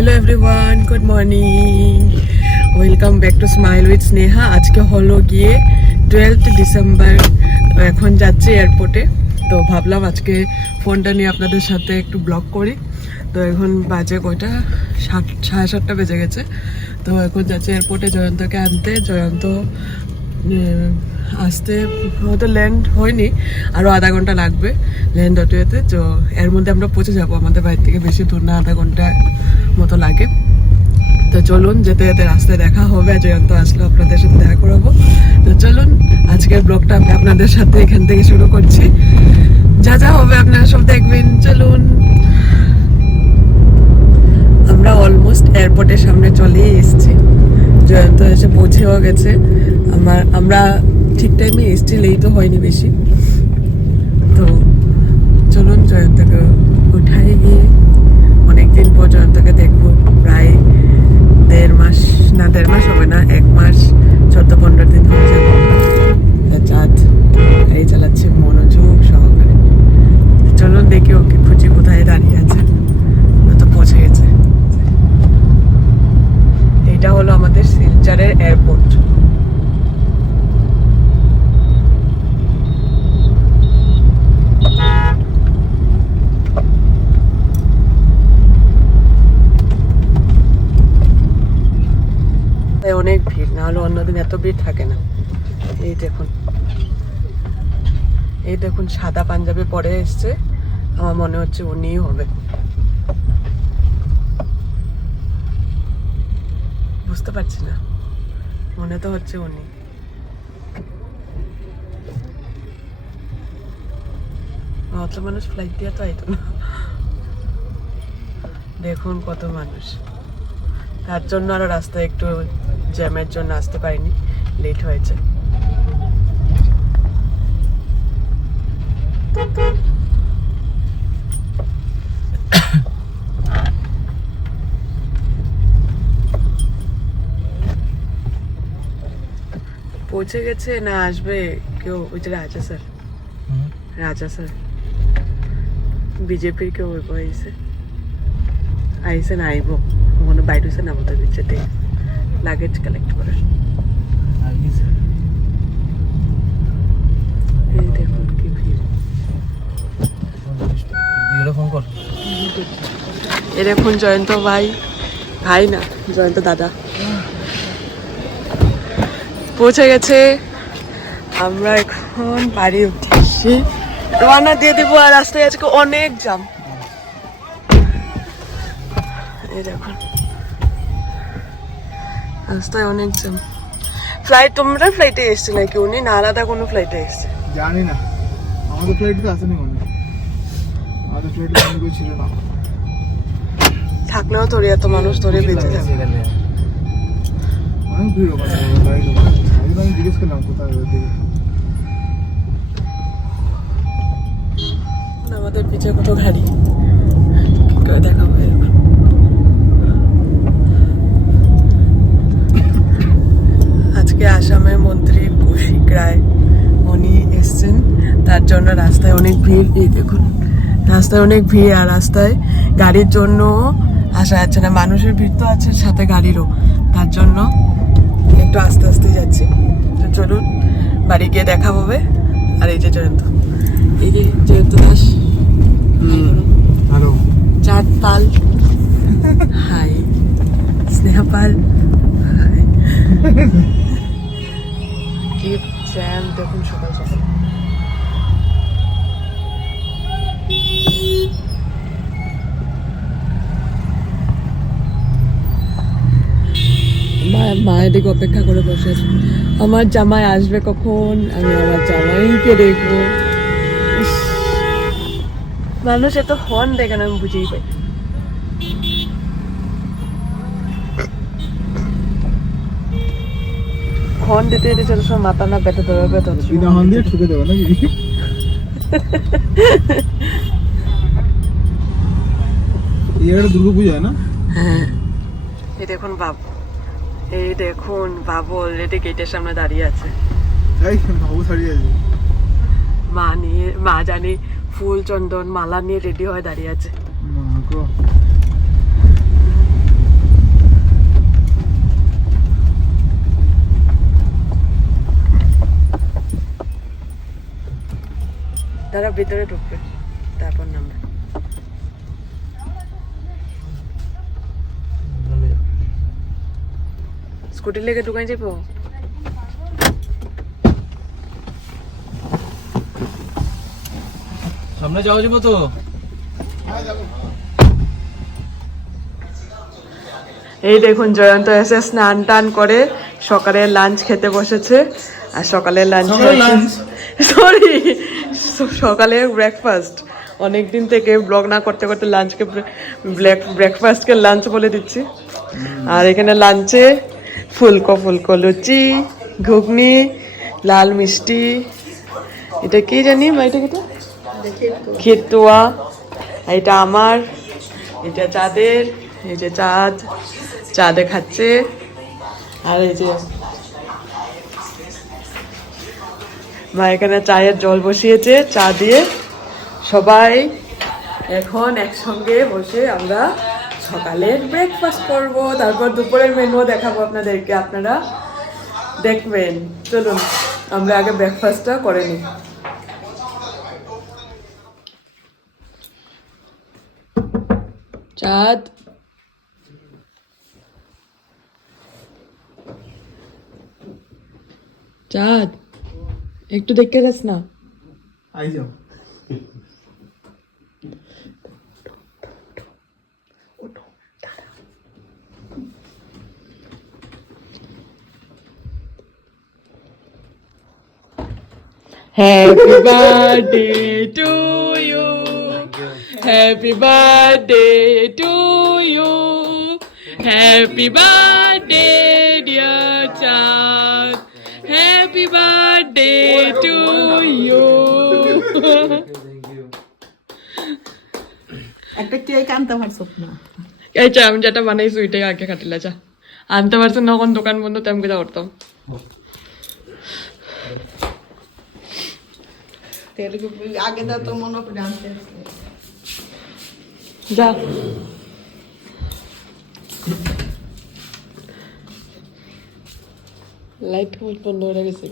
Hello everyone good morning welcome back to smile with Sneha আজকে হলো গিয়ে twelfth December এখন যাচ্ছি এয়ারপোর্টে তো ভাবলাম আজকে ফোনটা নিয়ে আপনাদের সাথে একটু ব্লগ করি। তো এখন বাজে কয়টা? সাত, সাড়ে সাতটা বেজে গেছে। তো এখন যাচ্ছি এয়ারপোর্টে জয়ন্তকে আনতে। জয়ন্ত আসতে হয়তো ল্যান্ড হয়নি। আরও আধা ঘণ্টা লাগবে ল্যান্ড অটোতে। তো এর মধ্যে আমরা পৌঁছে যাব। আমাদের বাড়ির থেকে বেশি দূর না, আধা ঘণ্টা। মতো লাগে। তো চলুন যেতে যেতে রাস্তায় দেখা হবে। জয়ন্ত আসলে আপনাদের সাথে দেখা করাবো। তো চলুন, আজকের ব্লগটা আমি আপনাদের সাথে এখান থেকে শুরু করছি। যা যা হবে আপনারা সব দেখবেন। চলুন। আমরা অলমোস্ট এয়ারপোর্টের সামনে চলেই এসেছি। জয়ন্ত এসে পৌঁছেও গেছে। আমার, আমরা ঠিক টাইমে এসছি লেট হয়নি বেশি। তো চলুন জয়ন্তকে উঠাই গিয়ে অনেকদিন পর জয়ন্তকে দেখব। প্রায় দেড় মাস, না, দেড় মাস হবে না, এক মাস, চোদ্দ, পনেরো দিন হয়ে যাবে। চাঁদ, গাড়ি চালাচ্ছে, মনোযোগ সহকারে। চলুন দেখি ওকে খুঁজি কোথায় দাঁড়িয়ে আছে। তো পৌঁছে গেছে। এটা হলো আমাদের শিলচরের এয়ারপোর্ট তাই অনেক ভিড় না হলে অন্যদিন এত ভিড় থাকে না। এই দেখুন। এই দেখুন, সাদা পাঞ্জাবি পরে এসছে। আমার মনে হচ্ছে উনিই হবে। বুঝতে পারছি না। মনে তো হচ্ছে উনি। অত মানুষ ফ্লাইট দিয়ে তো আইতো না। দেখুন কত মানুষ। তার জন্য আরও রাস্তায় একটু জ্যামের জন্য আসতে পারিনি লেট হয়েছে। পৌঁছে গেছে না আসবে? কেউ ওই যে রাজা স্যার রাজা স্যার বিজেপির কেউ ওই আইসে আইসে না আইব। মনে বাইরে না মতো দিচ্ছে। দিয়ে লাগেজ কালেক্ট করে। দেখুন কি ভিড়। এ দেখুন জয়ন্ত ভাই ভাই না জয়ন্ত দাদা। পৌঁছে গেছে। আমরা এখন বাড়ি উঠেছি। রওনা দিয়ে দিব আর রাস্তায় আজকে অনেক জাম এই দেখুন। রাস্তায় অনেক জাম ফ্লাইট তোমরা ফ্লাইটে এসছে নাকি? উনি না আলাদা কোনো ফ্লাইটে এসছে? জানি না। আমাদের ফ্লাইটে তো আসেনি মনে হয়। আমাদের ফ্লাইটে কেউ ছিল না। থাকলেও তোর এত মানুষ ধরে বেঁচে যাবে। অনেক ভিড় ওখানে ফ্লাইট আমি জিজ্ঞেস করলাম কোথায় আমাদের পিছে কত গাড়ি? কি করে দেখাবো এরকম? আজকে আসামের মন্ত্রী কৌশিক রায় উনি এসছেন। তার জন্য রাস্তায় অনেক ভিড়। এই দেখুন রাস্তায় অনেক ভিড় আর রাস্তায় গাড়ির জন্য আসা যাচ্ছে না। মানুষের ভিড় তো আছে সাথে গাড়িরও। তার জন্য একটু আস্তে আস্তে যাচ্ছি। তো চলুন বাড়ি গিয়ে দেখা হবে আর এই যে জয়ন্ত। এই যে Jayanta Das. Chand Pal. Hi. Sneha Pal. Hi. Jam দেখুন সকাল সকাল। মা মা এদিকে অপেক্ষা করে বসে আছে। আমার জামাই আসবে কখন? আমি আমার জামাইকে দেখব। মানুষ এত হর্ন দেখে না, আমি বুঝেই পাই। হর্ন দিতে দিতে যত সময় মাথা না ব্যথা ধরে ব্যথা। বিনা হন দিয়ে ঠুকে দেবো নাকি? এর দুর্গা পূজা না? হ্যাঁ। এই দেখুন বাবু এই দেখুন বাবু অলরেডি গেটের সামনে দাঁড়িয়ে আছে। এই বাবু ছাড়িয়ে আছে। মা নিয়ে মা জানি ফুল চন্দন মালা নিয়ে রেডি হয়ে দাঁড়িয়ে আছে। মা গো। তারা ভিতরে ঢুকবে। তারপর নামবে। স্কুটি লেগে ঢুকাই যাব সামনে যাওয়া যাব তো এই দেখুন জয়ন্ত এসে স্নান টান করে সকালে লাঞ্চ খেতে বসেছে। আর সকালে লাঞ্চ সরি সকালে ব্রেকফাস্ট অনেক দিন থেকে ব্লগ না করতে করতে লাঞ্চকে ব্রেক ব্রেকফাস্টকে লাঞ্চ বলে দিচ্ছি। আর এখানে লাঞ্চে ফুলকো ফুলকো লুচি ঘুগনি লাল মিষ্টি। এটা কি জানি এটা কিটা খিরতুয়া এটা আমার। এটা চাঁদের। এই যে চাঁদ। চাঁদে খাচ্ছে। আর এই যে মা এখানে চায়ের জল বসিয়েছে, চা দিয়ে সবাই এখন একসঙ্গে বসে আমরা সকালের ব্রেকফাস্ট করব। তারপর দুপুরের মেনু দেখাবো আপনাদেরকে, আপনারা দেখবেন। চলুন, আমরা আগে ব্রেকফাস্টটা করে নিই। চাঁদ। চাঁদ। একটু দেখে গেছ না আই যাও Happy birthday to you. Happy birthday to you. Happy birthday, একটা কেক আনতে পারছ না এই চা আমি যেটা বানাইছি ওইটাই আগে কাটিলা চা আনতে পারছেন না এখন দোকান বন্ধ তেমন কেটা করতাম আগে তো মনে করে আনতে যা। লাইট বন্ধ হয়ে গেছে।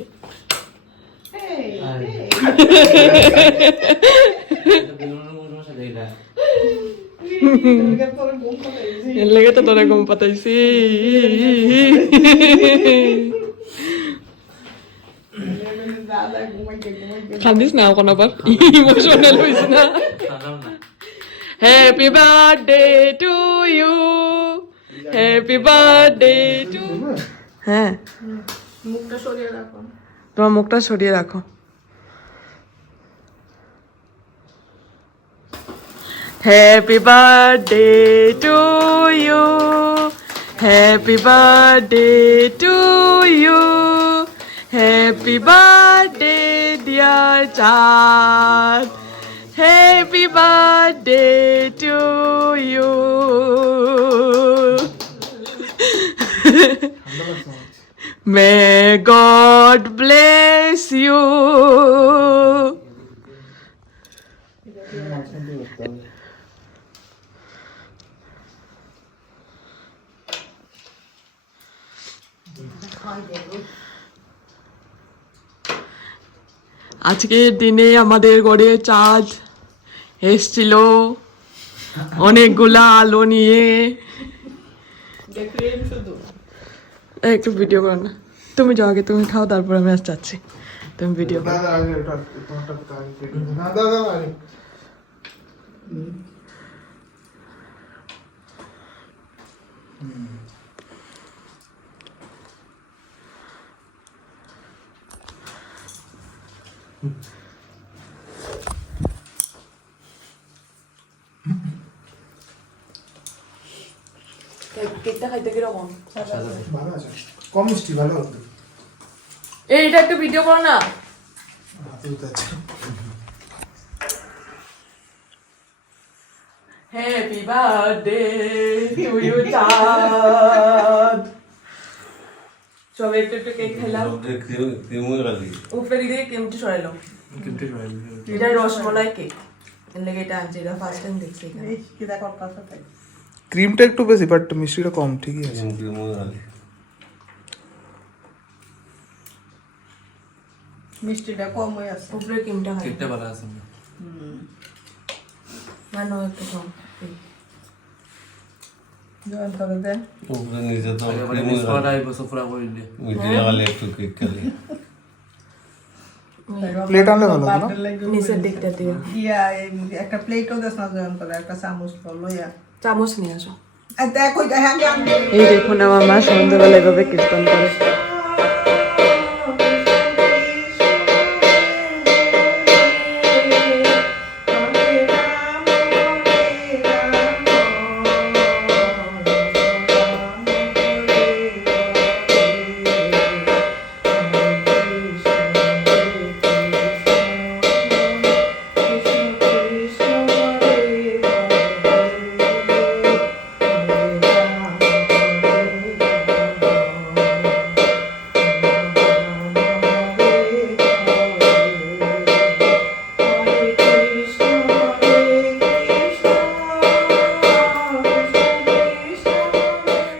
এর লেগে তো তোরা ঘুম পাতাইছি কান্দিস না এখন আবার ইমোশনাল হইস না happy birthday to you happy birthday to হ্যাঁ মুখটা সরিয়ে রাখো তোমার মুখটা সরিয়ে রাখো Happy birthday to you. Happy birthday to you. Happy birthday, dear child. Happy birthday to you. May God bless you. আজকের দিনে আমাদের ঘরে চাঁদ এসছিল অনেকগুলা আলো নিয়ে। একটু ভিডিও করো না। তুমি যাও আগে, তুমি খাও, তারপর আমি আজ যাচ্ছি। তুমি ভিডিও করো। দাদা আগে ওটা তোমারটা আগে না দাদা আগে কেকটা খাইতে কীরকম? ভালো আছে কম মিষ্টি ভালো এই এটা একটু ভিডিও করো না। হ্যাপি বার্থডে টু ইউ চাঁদ সব একটু একটু কেক খেলাম উপরে দিয়ে কেমটি সরাইলো কিন্তু এটা রসমলাই কেক এর লেগে এটা আনছি এটা ফার্স্ট টাইম দেখছি এখানে এই কি দেখো কথা তাই ক্রিমটা একটু বেশি বাট মিষ্টিটা কম ঠিকই আছে মিষ্টিটা কম হয়ে আছে উপরে ক্রিমটা হয় কেকটা ভালো আছে মানো একটু কম এই। জয়েন করে দে উপরে নিচে তো একেবারে মিস করাটা এই বছর পুরা করে দিলে মিটি লাগালে একটু কেক খালি প্লেট আনলে ভালো হতো নিচের দিকটা দিয়ে ইয়া একটা প্লেটও দেস না জয়েন করে একটা চামচ পড়ল ইয়া চামচ নিয়ে আসো এই দেখুন আমার মা সন্ধ্যাবেলা এভাবে কীর্তন করে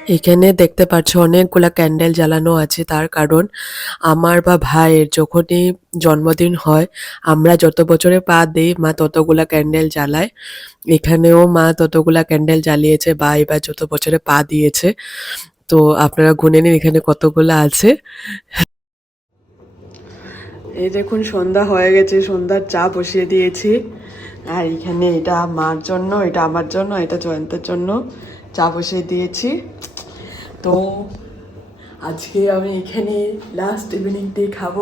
এখানে দেখতে পাচ্ছ অনেকগুলা ক্যান্ডেল জ্বালানো আছে। তার কারণ আমার বা ভাইয়ের যখনই জন্মদিন হয়, আমরা যত বছরে পা দিই, মা ততগুলা ক্যান্ডেল জ্বালায়। এখানেও মা ততগুলা ক্যান্ডেল জ্বালিয়েছে বা এবার যত বছরে পা দিয়েছে। তো আপনারা গুনে নিন এখানে কতগুলা আছে। এই দেখুন, সন্ধ্যা হয়ে গেছে, সন্ধ্যার চা বসিয়ে দিয়েছি। আর এখানে এটা মার জন্য, এটা আমার জন্য, এটা জয়ন্তের জন্য চা বসিয়ে দিয়েছি। তো আজকে আমি এখানে লাস্ট ইভিনিং টি খাব।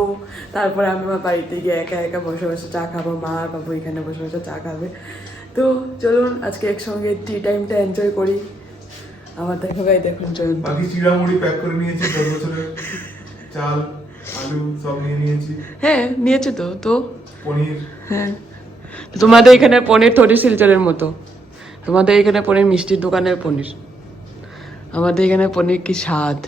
তারপরে আমি আমার বাড়িতে গিয়ে একা একা বসে বসে চা খাব। মা আর বাবু এখানে বসে বসে চা খাবে। তো চলুন আজকে একসঙ্গে টি টাইমটা এনজয় করি। আমার দেখো ভাই দেখুন জয়ন্ত বাকি চিড়ামুড়ি প্যাক করে নিয়েছি দশ বছরের চাল আলু সব নিয়ে নিয়েছি। হ্যাঁ নিয়েছে তো তো পনির। হ্যাঁ। তোমাদের এখানে পনির থরি শিলচরের মতো। তোমাদের এখানে পনির মিষ্টির দোকানের পনির। আমাদের এখানে পনির কি স্বাদ?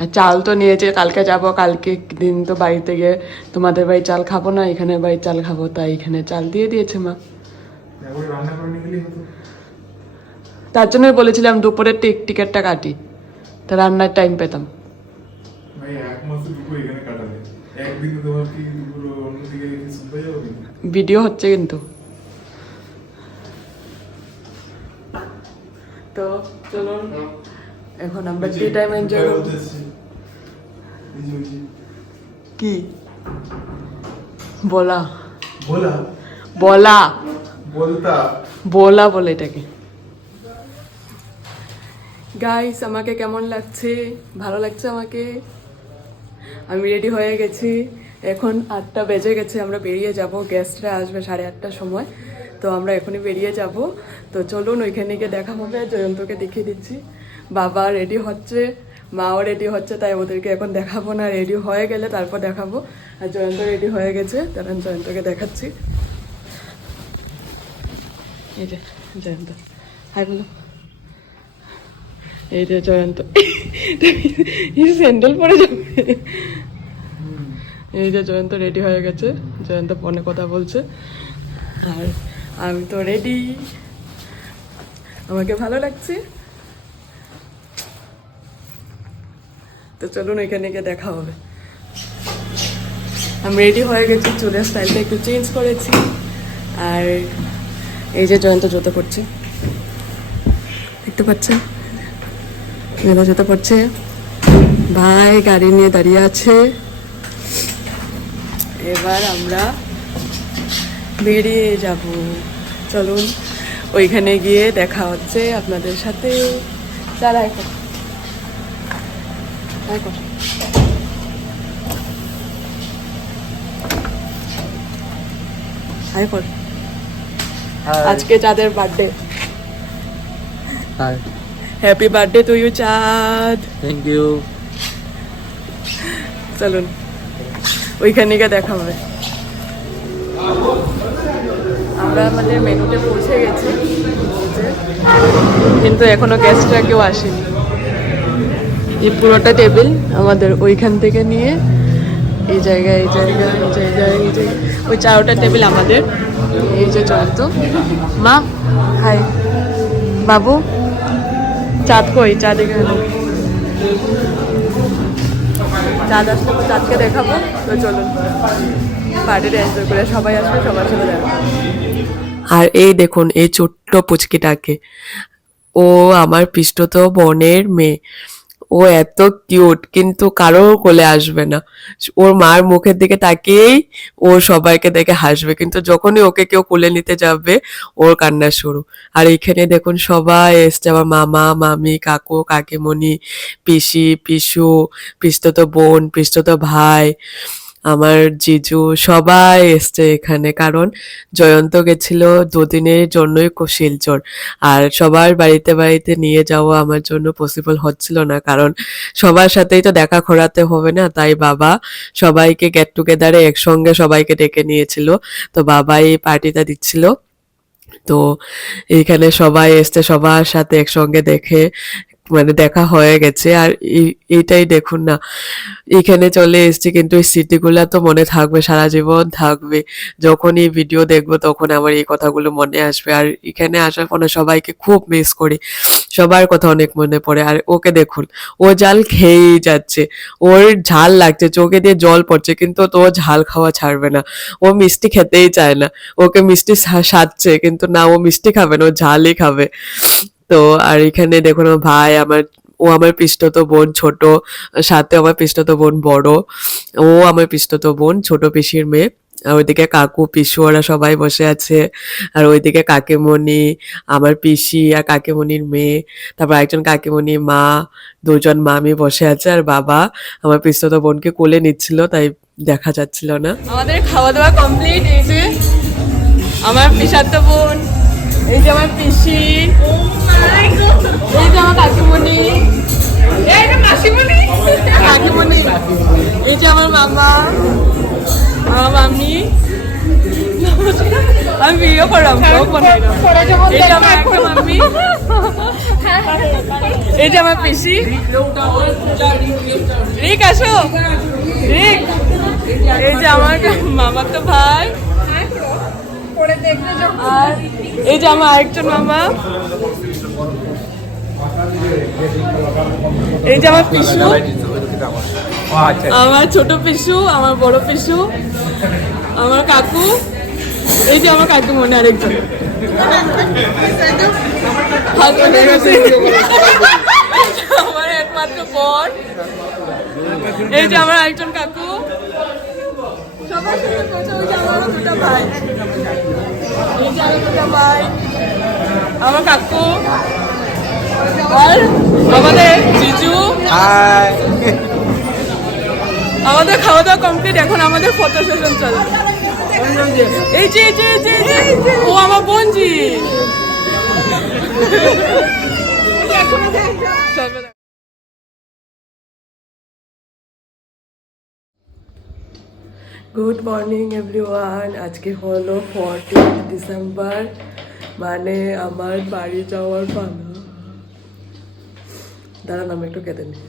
আর চাল তো নিয়েছে কালকে যাব কালকে দিন তো বাড়িতে গিয়ে তোমাদের বাড়ি চাল খাব না এখানে বাড়ি চাল খাব তাই এখানে চাল দিয়ে দিয়েছে মা। তার জন্যই বলেছিলাম দুপুরের টিক টিকিটটা কাটি তা রান্নার টাইম পেতাম। দুপুর দুপুর ভিডিও হচ্ছে কিন্তু। তো চলুন। এখন আমরা টি টাইম এনজয় করব। কি? বলা। বলা? বলা। বলতা। বলা বলে এটাকে। গাইস আমাকে কেমন লাগছে? ভালো লাগছে আমাকে? আমি রেডি হয়ে গেছি। এখন আটটা বেজে গেছে আমরা বেরিয়ে যাব। গেস্টরা আসবে সাড়ে আটটার সময়। তো আমরা এখনই বেরিয়ে যাব। তো চলুন ওইখানে গিয়ে দেখা হবে, জয়ন্তকে দেখিয়ে দিচ্ছি। বাবা রেডি হচ্ছে, মাও রেডি হচ্ছে, তাই ওদেরকে এখন দেখাবো না। রেডি হয়ে গেলে তারপর দেখাবো। আর জয়ন্ত রেডি হয়ে গেছে আমি জয়ন্তকে দেখাচ্ছি। এই যে জয়ন্ত। হাই বলো। এই যে জয়ন্ত। এই স্যান্ডেল পরে যাবে। এই যে জয়ন্ত রেডি হয়ে গেছে। জয়ন্ত ফোনে কথা বলছে। আর আমি তো রেডি আমাকে ভালো লাগছে। তো চলুন এখানে গিয়ে দেখা হবে। আমি রেডি হয়ে গেছি, চুলের স্টাইলটা একটু চেঞ্জ করেছি। আর এই যে জয়ন্ত জুতো পড়ছে দেখতে পাচ্ছেন? মেলা জুতো পড়ছে ভাই, গাড়ি নিয়ে দাঁড়িয়ে আছে। এবার আমরা বেরিয়ে যাব। চলুন ওইখানে গিয়ে দেখা হচ্ছে আপনাদের সাথে। চারা এখন। আজকে চাঁদের birthday happy birthday to you Chand. Thank you চলুন ওইখানে গিয়ে দেখা হবে। আমরা আমাদের মেনুতে পৌঁছে গেছি। কিন্তু এখনও গেস্টরা কেউ আসেনি। এই পুরোটা টেবিল আমাদের ওইখান থেকে নিয়ে এই জায়গায় এই জায়গায় এই জায়গায় এই জায়গায়। ওই চারোটা টেবিল আমাদের। এই যে জয়ন্ত মা হাই বাবু, চাঁদ কই? চাঁদ এখানে। চাঁদ আসলে চাঁদকে দেখাবো। তো চলুন। পার্টিতে এনজয় করে সবাই আসবে, সবার সাথে দেখা আর এই দেখুন, এই ছোট্ট পুচকিটাকে। ও আমার পিষ্টত বোনের মেয়ে। ও এত কিউট, কিন্তু কারোর কোলে আসবে না। ওর মার মুখের দিকে তাকিয়েই ও সবাইকে দেখে হাসবে, কিন্তু যখনই ওকে কেউ কোলে নিতে যাবে, ওর কান্না শুরু। আর এখানে দেখুন, সবাই এসছে, আমার মামা, মামি, কাকু, কাকিমণি, পিসি, পিসু পিস্তত বোন পিস্তত ভাই। আমার জিজু সবাই এসছে এখানে, কারণ জয়ন্ত গেছিল দুদিনের জন্যই শিলচর। আর সবার বাড়িতে বাড়িতে নিয়ে যাওয়া আমার জন্য পসিবল হচ্ছিল না, কারণ সবার সাথেই তো দেখা করাতে হবে না, তাই বাবা সবাইকে গেট টুগেদারে একসঙ্গে সবাইকে ডেকে নিয়েছিল, তো বাবা এই পার্টিটা দিচ্ছিল। তো এইখানে সবাই এসছে, সবার সাথে একসঙ্গে দেখে মানে দেখা হয়ে গেছে, আর এই- এইটাই দেখুন না। এখানে চলে এসেছি, কিন্তু এই স্মৃতিগুলো তো মনে থাকবে, সারা জীবন থাকবে। যখন এই ভিডিও দেখব, তখন আমার এই কথাগুলো মনে আসবে। আর এখানে আসার পরে সবাইকে খুব মিস করি। সবার কথা অনেক মনে পড়ে। আর ওকে দেখুন, ও জাল খেয়েই যাচ্ছে। ওর ঝাল লাগছে, চোখে দিয়ে জল পড়ছে, কিন্তু তো ও ঝাল খাওয়া ছাড়বে না। ও মিষ্টি খেতেই চায় না। ওকে মিষ্টি সাজছে, কিন্তু না, ও মিষ্টি খাবে না, ও ঝালই খাবে। তো আর এখানে দেখুন, আমার ভাই, আমার, ও আমার পিষ্টত বোন ছোট, সাথে আমার পিষ্টত বোন বড়, ও আমার পিষ্টত বোন ছোট পিসির মেয়ে, আর ওইদিকে কাকু, পিসু, ওরা সবাই বসে আছে, আর ওইদিকে কাকিমণি, আমার পিসি আর কাকিমণির মেয়ে, তারপর একজন কাকিমণি, মা, দুজন মামি বসে আছে, আর বাবা আমার পিস্তত বোনকে কোলে নিচ্ছিল, তাই দেখা যাচ্ছিল না। আমাদের খাওয়া দাওয়া কমপ্লিট এই যে আমার পিসাতো বোন, এই যে আমার পিসি। এই যে আমার কাকিমণি। এই যে মাসিমণি। কাকিমণি। এই যে আমার মামা। আমার মামি। আমি ভিডিও করলাম বানাইলাম। এই যে আমার একটা মাম্মি এই যে আমার পিসি। রিক আসো। রিক। এই যে আমার মামা তো ভাই আর এই যে আমার আরেকজন মামা। এই যে আমার পিসু। আমার ছোট পিসু আমার বড় পিসু আমার কাকু এই যে আমার কাকু মনে আরেকজন। আমার একমাত্র বর। এই যে আমার একজন কাকু। সবার সাথে বসে আমারও দুটো ভাই। এই যে আমার ভাই। আমার কাকু। আর আমাদের জিজু। আমাদের খাওয়া দাওয়া কমপ্লিট এখন আমাদের ফটো সেশন চলে। এই যে এই যে এই যে, ও আমার বোনজি। গুড মর্নিং এভরিওয়ান আজকে হলো ফোরটিন ডিসেম্বর মানে আমার বাড়ি যাওয়ার পালা দাঁড়ান আমি একটু কেঁদে নিই।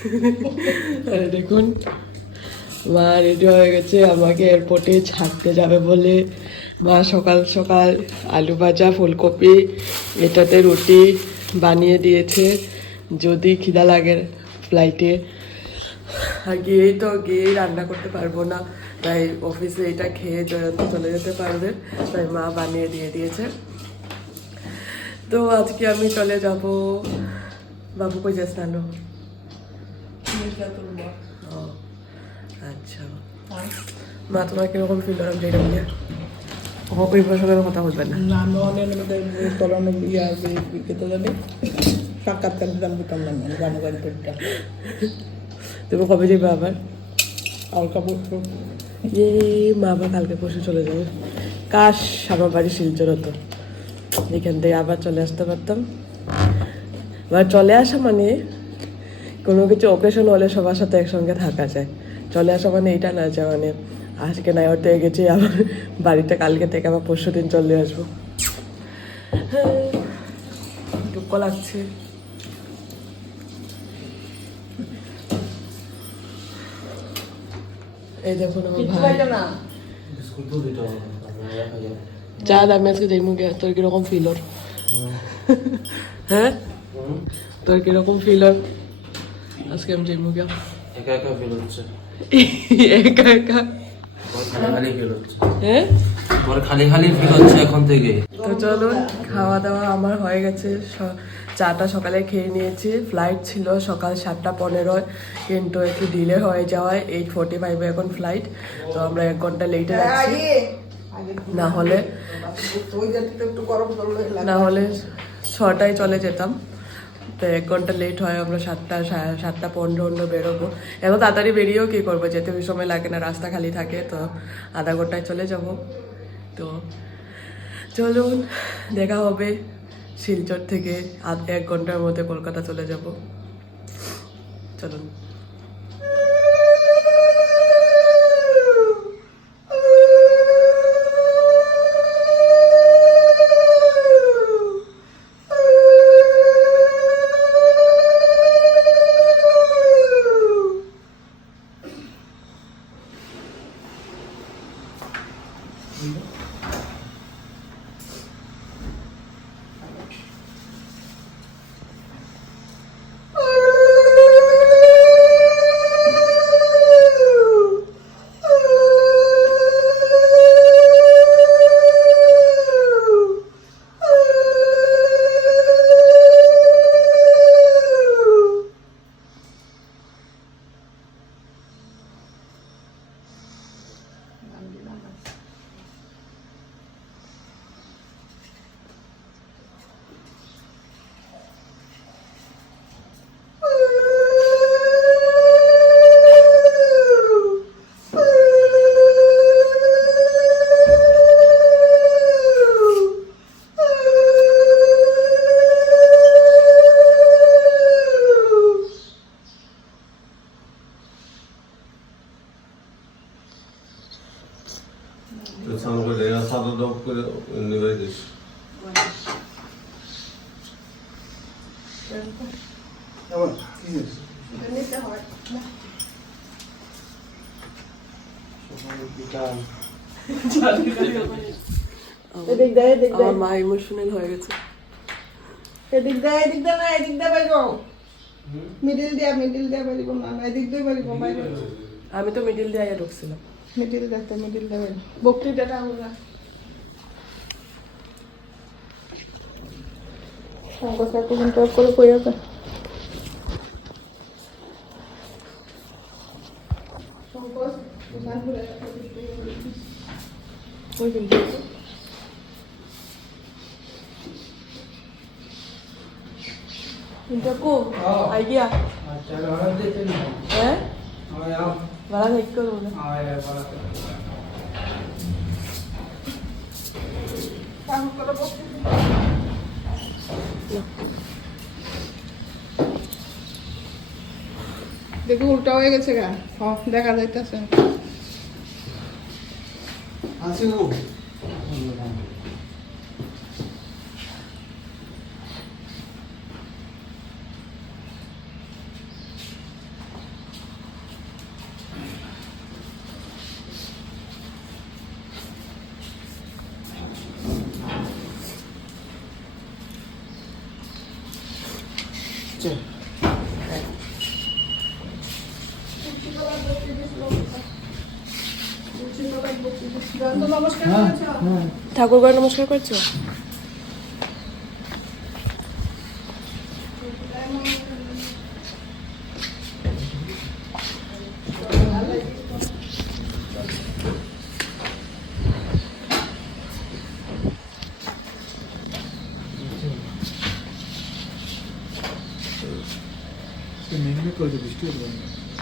দেখুন মা রেডি হয়ে গেছে আমাকে এয়ারপোর্টে ছাড়তে যাবে বলে। মা সকাল সকাল আলু ভাজা ফুলকপি এটাতে রুটি বানিয়ে দিয়েছে। যদি খিদা লাগে ফ্লাইটে আর গিয়েই তো গিয়েই রান্না করতে পারব না তাই অফিসে এটা খেয়ে জয়ন্ত চলে যেতে পারবে তাই মা বানিয়ে দিয়ে দিয়েছে। তো আজকে আমি চলে যাব। বাবু কই ও আচ্ছা। মা তোমার কথা বলবেন না? অনেক সাক্ষাৎকার না কবে যাবে আবার? কালকা মা আবার কালকে পরশু চলে যাবে। কাশ আমার বাড়ি শিলচর হতো। এখান থেকে আবার চলে আসতে পারতাম। এবার চলে আসা মানে কোনো কিছু অকেশন হলে সবার সাথে একসঙ্গে থাকা যায়। চলে আসা মানে এইটা না যে মানে আজকে নাই হতে গেছি আবার বাড়িতে কালকে থেকে আবার পরশু দিন চলে আসব। হ্যাঁ, দুঃখ লাগছে। এই দেখুন আমার ভাই। আমি আজকে দেখব গে তোর কীরকম ফিল হ্যাঁ? তোর কীরকম ফিল ওর আজকে আমি দেখব গে একা একা ফিল হচ্ছে। একা একা? খালি খালি ফিল হচ্ছে। হ্যাঁ? তোমার খালি খালি ফিল হচ্ছে এখন থেকে। তো চলুন খাওয়া দাওয়া আমার হয়ে গেছে। চাটা সকালে খেয়ে নিয়েছি। ফ্লাইট ছিল সকাল সাতটা পনেরোয়। কিন্তু একটু ডিলে হয়ে যাওয়ায় এইট ফোর্টি ফাইভে এখন ফ্লাইট তো আমরা এক ঘণ্টা লেটে যাচ্ছি। না হলে না হলে ছটায় চলে যেতাম। তো এক ঘণ্টা লেট হয়, আমরা সাতটা সাতটা পনেরো পনেরো বেরোবো। এত তাড়াতাড়ি বেরিয়েও কী করব? যেতে সময় লাগে না, রাস্তা খালি থাকে, তো আধা ঘন্টায় চলে যাব। তো চলুন, দেখা হবে শিলচর থেকে এক ঘণ্টার মধ্যে কলকাতা চলে যাব। চলুন। মা ইমোশনাল হয়ে গেছে। এদিক দে এদিক দে না এদিক দে বাইব মিডিল দিয়া মিডিল দিয়া বাইব না না এদিক বাইব বাইব আমি তো মিডিল দিয়ে ঢুকছিলাম। মিডিল দেখতে মিডিল দিয়ে বাইব বক্তৃতাটা আমরা শঙ্কর কাকু কিন্তু করে কই আছে শঙ্কর দোকান খুলে ওই কিন্তু ನಿಂತಕ್ಕೂ ಐಡಿಯಾ ಬಳ ನಿಕ್ಕದು দেখো উল্টা হয়ে গেছে গা দেখা যাইতেছে আসি ঠাকুর ঘরে নমস্কার করছ?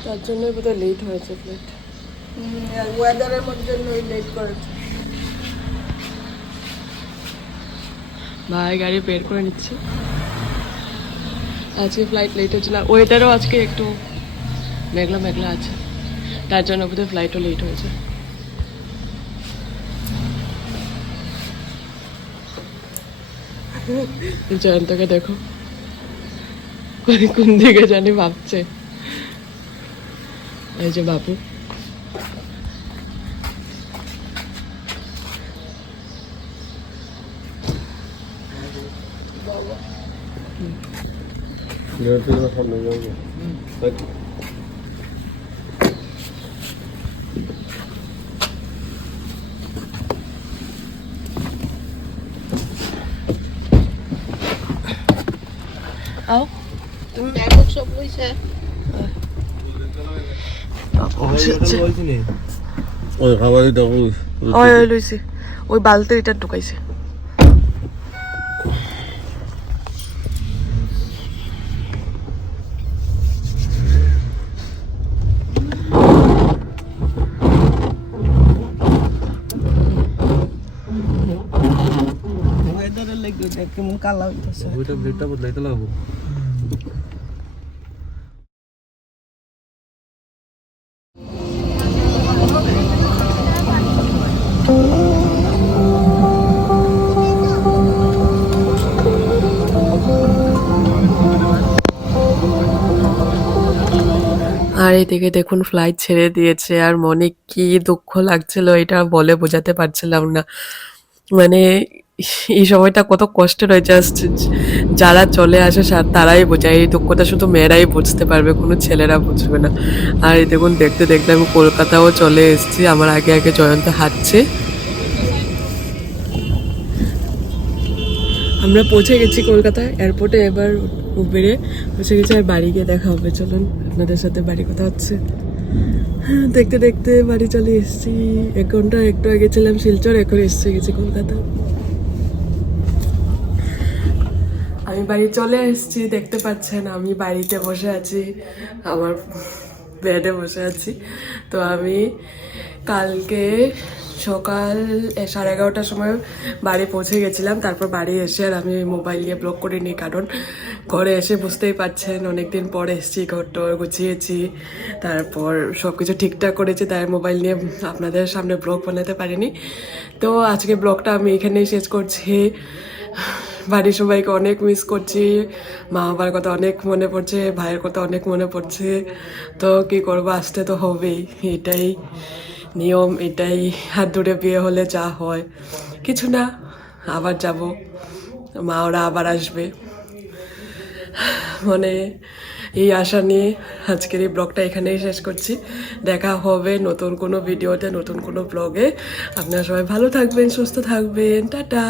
তার জন্যই বোধহয় লেট হয়েছে ফ্লাইট হুম, ওয়েদারের মধ্যে নই লেট করেছে। ভাই গাড়ি বের করে নিচ্ছে। আজকে ফ্লাইট লেট হচ্ছিল ওয়েদারও আজকে একটু মেঘলা মেঘলা আছে। তার জন্য বোধহয় ফ্লাইটও লেট হয়েছে। জয়ন্তকে দেখো। কোন- দিকে জানি ভাবছে। এই যে বাবু Au. Du mærker så brug til. ওই খাবারের ওই বালতি এটা ঢুকাইছে কালা হইতেছে ওইটা ব্লেডটা বদলাইতে লাগবো আর এদিকে দেখুন ফ্লাইট ছেড়ে দিয়েছে আর মনে কি দুঃখ লাগছিল এটা বলে বোঝাতে পারছিলাম না। মানে এই সময়টা কত কষ্টের হয় জাস্ট যারা চলে আসে তারাই বোঝায় এই দুঃখটা শুধু মেয়েরাই বুঝতে পারবে কোনো ছেলেরা বুঝবে না। আর দেখুন দেখতে দেখতে আমি কলকাতাও চলে এসেছি। আমার আগে আগে জয়ন্ত হাঁটছে। আমরা পৌঁছে গেছি কলকাতায় এয়ারপোর্টে এবার উবেরে পৌঁছে গেছি আর বাড়ি গিয়ে দেখা হবে। চলুন আপনাদের সাথে বাড়ি কথা হচ্ছে। হ্যাঁ, দেখতে দেখতে বাড়ি চলে এসেছি। এক ঘণ্টা একটু আগে ছিলাম শিলচর এখন এসছে গেছি কলকাতা। আমি বাড়ি চলে এসেছি, দেখতে পাচ্ছেন, আমি বাড়িতে বসে আছি, আমার বেডে বসে আছি। তো আমি কালকে সকাল সাড়ে এগারোটার সময় বাড়ি পৌঁছে গেছিলাম, তারপর বাড়ি এসে আর আমি মোবাইল নিয়ে ব্লক করিনি কারণ ঘরে এসে বুঝতেই পারছেন অনেকদিন পরে এসেছি ঘরটর গুছিয়েছি, তারপর সব কিছু ঠিকঠাক করেছি, তাই মোবাইল নিয়ে আপনাদের সামনে ব্লগ বানাতে পারিনি। তো আজকে ব্লগটা আমি এখানেই শেষ করছি। বাড়ির সবাইকে অনেক মিস করছি। মা বাবার কথা অনেক মনে পড়ছে, ভাইয়ের কথা অনেক মনে পড়ছে। তো কি করব, আসতে তো হবেই। এটাই নিয়ম, এটাই হাত ধরে বিয়ে হলে যা হয়। কিছু না, আবার যাব। মা ওরা আবার আসবে। মানে এই আশা নিয়ে আজকের এই ব্লগটা এখানেই শেষ করছি। দেখা হবে নতুন কোনো ভিডিওতে, নতুন কোনো ব্লগে আপনারা সবাই ভালো থাকবেন, সুস্থ থাকবেন। টাটা!